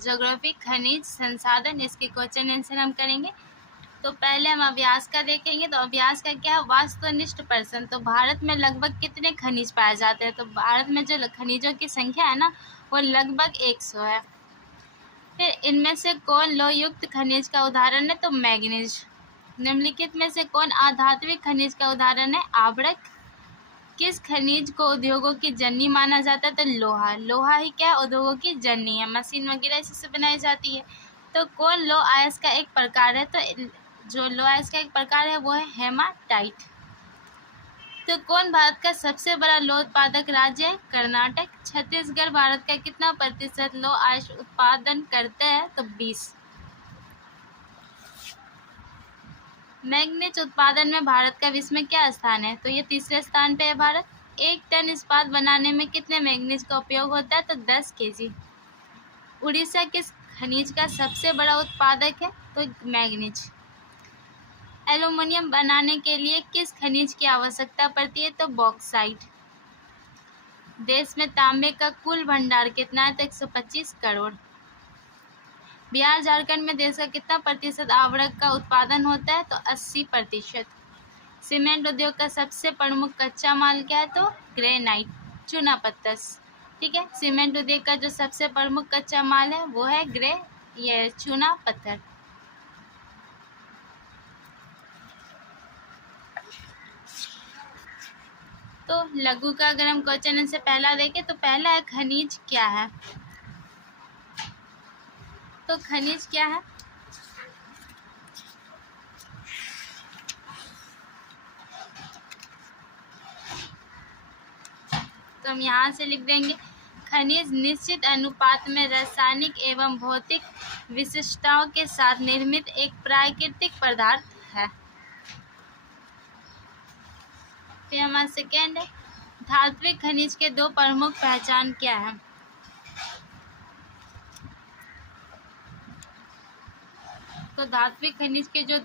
Geography खनिज संसाधन, इसके क्वेश्चन आंसर हम करेंगे। तो पहले हम अभ्यास का देखेंगे। तो अभ्यास का क्या है, वस्तुनिष्ठ प्रश्न। तो भारत में लगभग कितने खनिज पाए जाते हैं? तो भारत में जो खनिजों की संख्या है ना, वो लगभग 100 है। फिर इनमें से कौन लौह युक्त खनिज का उदाहरण है? तो मैग्नीज। निम्नलिखित में से कौन अधात्विक खनिज का उदाहरण है? आवरक। किस खनिज को उद्योगों की जननी माना जाता है? तो लोहा। लोहा ही क्या है, उद्योगों की जननी है, मशीन वगैरह इसी से बनाई जाती है। तो कौन लौह अयस्क का एक प्रकार है? तो जो लौह अयस्क का एक प्रकार है वो है हेमाटाइट। तो कौन भारत का सबसे बड़ा लौह उत्पादक राज्य है? कर्नाटक। छत्तीसगढ़ भारत का कितना प्रतिशत लौह अयस्क उत्पादन करते हैं? तो 20। मैग्नीज उत्पादन में भारत का विश्व में क्या स्थान है? तो ये तीसरे स्थान पे है भारत। 1 टन इस्पात बनाने में कितने मैग्नीज का उपयोग होता है? तो 10 kg। उड़ीसा किस खनिज का सबसे बड़ा उत्पादक है? तो मैग्नीज। एल्युमिनियम बनाने के लिए किस खनिज की आवश्यकता पड़ती है? तो बॉक्साइट। देश में तांबे का कुल भंडार कितना है? तो 125 करोड़। बिहार झारखंड में देश का कितना प्रतिशत आवरक का उत्पादन होता है? तो 80%। सीमेंट उद्योग का सबसे प्रमुख कच्चा माल क्या है? तो ग्रेनाइट, चूना पत्थर। ठीक है, सीमेंट उद्योग का जो सबसे प्रमुख कच्चा माल है वो है चूना पत्थर। तो लघु का अगर हम क्वेश्चन से पहला देखें तो पहला है खनिज क्या है? तो खनिज क्या है? तो हम यहाँ से लिख देंगे, खनिज निश्चित अनुपात में रासायनिक एवं भौतिक विशिष्टताओं के साथ निर्मित एक प्राकृतिक पदार्थ है। फिर हमारा सेकेंड है, धात्विक खनिज के 2 प्रमुख पहचान क्या है? तो धात्विक खनिज के जो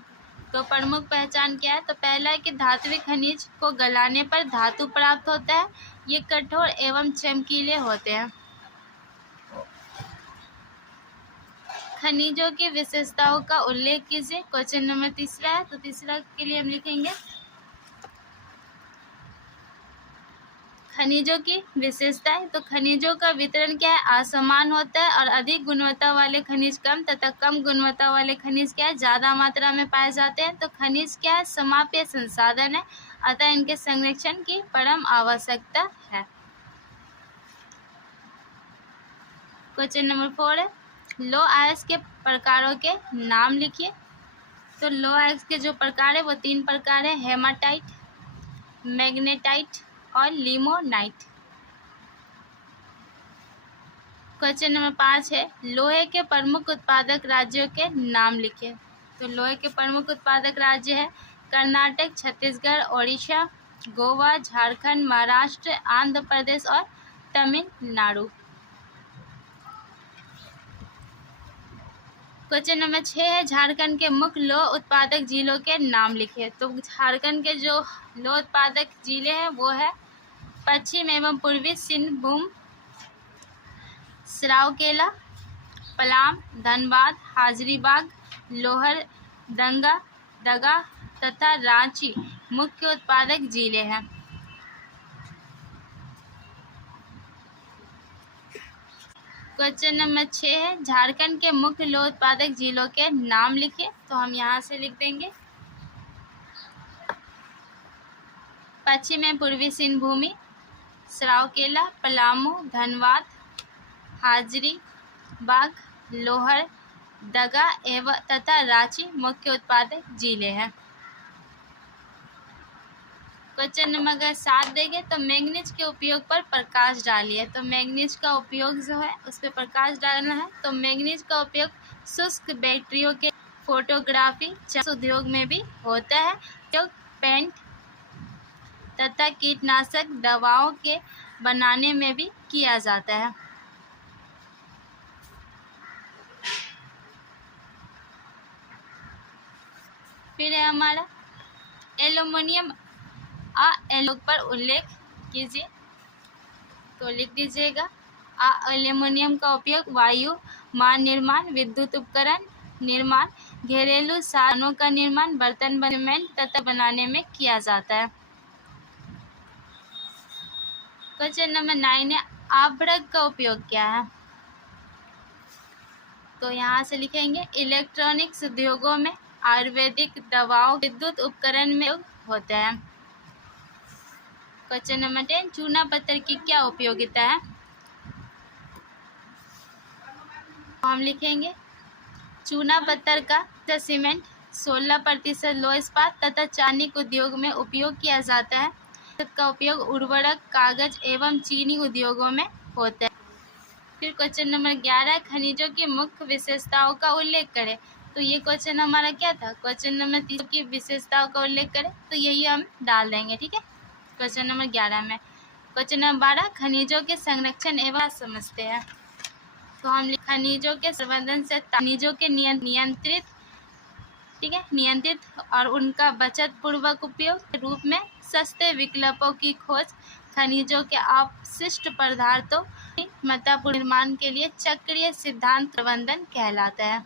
2 प्रमुख पहचान क्या है? तो पहला है कि धात्विक खनिज को गलाने पर धातु प्राप्त होता है। ये कठोर एवं चमकीले होते हैं। खनिजों की विशेषताओं का उल्लेख कीजिए। क्वेश्चन नंबर तीसरा है। तो तीसरा के लिए हम लिखेंगे खनिजों की विशेषताएं। तो खनिजों का वितरण क्या है? असमान होता है और अधिक गुणवत्ता वाले खनिज कम तथा कम गुणवत्ता वाले खनिज क्या है? ज़्यादा मात्रा में पाए जाते हैं। तो खनिज क्या है? समाप्य संसाधन है, अतः इनके संरक्षण की परम आवश्यकता है। क्वेश्चन नंबर 4 है, लौह अयस्क के प्रकारों के नाम लिखिए। तो लौह अयस्क के जो प्रकार है वो 3 प्रकार है, हेमाटाइट, मैग्नेटाइट और लिमोनाइट। क्वेश्चन नंबर 5 है, लोहे के प्रमुख उत्पादक राज्यों के नाम लिखिए। तो लोहे के प्रमुख उत्पादक राज्य है कर्नाटक, छत्तीसगढ़, ओडिशा, गोवा, झारखंड, महाराष्ट्र, आंध्र प्रदेश और तमिलनाडु। क्वेश्चन नंबर 6 है, झारखंड के मुख्य लौह उत्पादक जिलों के नाम लिखिए। तो झारखंड के जो लौह उत्पादक जिले हैं वो है पश्चिम एवं पूर्वी सिंहभूम, सरायकेला, पलाम, धनबाद, हाजरीबाग, लोहरदगा तथा रांची मुख्य उत्पादक जिले हैं। क्वेश्चन नंबर 6 है, झारखंड के मुख्य लौह उत्पादक जिलों के नाम लिखिए। तो हम यहाँ से लिख देंगे पश्चिम एवं पूर्वी सिंहभूमि, सरायकेला, पलामू, धनबाद, हाजरीबाग, लोहरदगा एवं तथा रांची मुख्य उत्पादक जिले हैं। क्वेश्चन नंबर 7 देंगे तो मैग्नीज के उपयोग पर प्रकाश डालिए। तो मैग्नीज का उपयोग जो है उस पर प्रकाश डालना है। तो मैग्नीज का उपयोग शुष्क बैटरियों के फोटोग्राफी उद्योग में भी होता है, जो पेंट तथा कीटनाशक दवाओं के बनाने में भी किया जाता है। फिर है हमारा एल्युमिनियम पर उल्लेख कीजिए। तो लिख दीजिएगा, एल्युमिनियम का उपयोग वायु मान निर्माण, विद्युत उपकरण निर्माण, घरेलू साधनों का निर्माण, बर्तन सीमेंट तथा बनाने में किया जाता है। क्वेश्चन नंबर 9 है आभ्रक का उपयोग क्या है? तो यहाँ से लिखेंगे इलेक्ट्रॉनिक्स उद्योगों में, आयुर्वेदिक दवाओं, विद्युत उपकरण में होता है। क्वेश्चन नंबर 10 चूना पत्थर की क्या उपयोगिता है? हम लिखेंगे चूना पत्थर का सीमेंट, 16% लो इस्पात तथा चाणक्य उद्योग में उपयोग किया जाता है। इसका उपयोग उर्वरक, कागज एवं चीनी उद्योगों में होता है। फिर क्वेश्चन नंबर 11 खनिजों की मुख्य विशेषताओं का उल्लेख करें। तो ये क्वेश्चन हमारा क्या था? क्वेश्चन नंबर 3 की विशेषताओं का उल्लेख करें, तो यही हम डाल देंगे। ठीक है, क्वेश्चन नंबर 11 में। क्वेश्चन नंबर 12 खनिजों के संरक्षण एवं समझते हैं। तो हम खनिजों के प्रबंधन से खनिजों के नियंत्रित, ठीक है, नियंत्रित और उनका बचत पूर्वक उपयोग के रूप में सस्ते विकल्पों की खोज, खनिजों के अपशिष्ट पदार्थों महत्वपूर्ण निर्माण के लिए चक्रीय सिद्धांत प्रबंधन कहलाता है।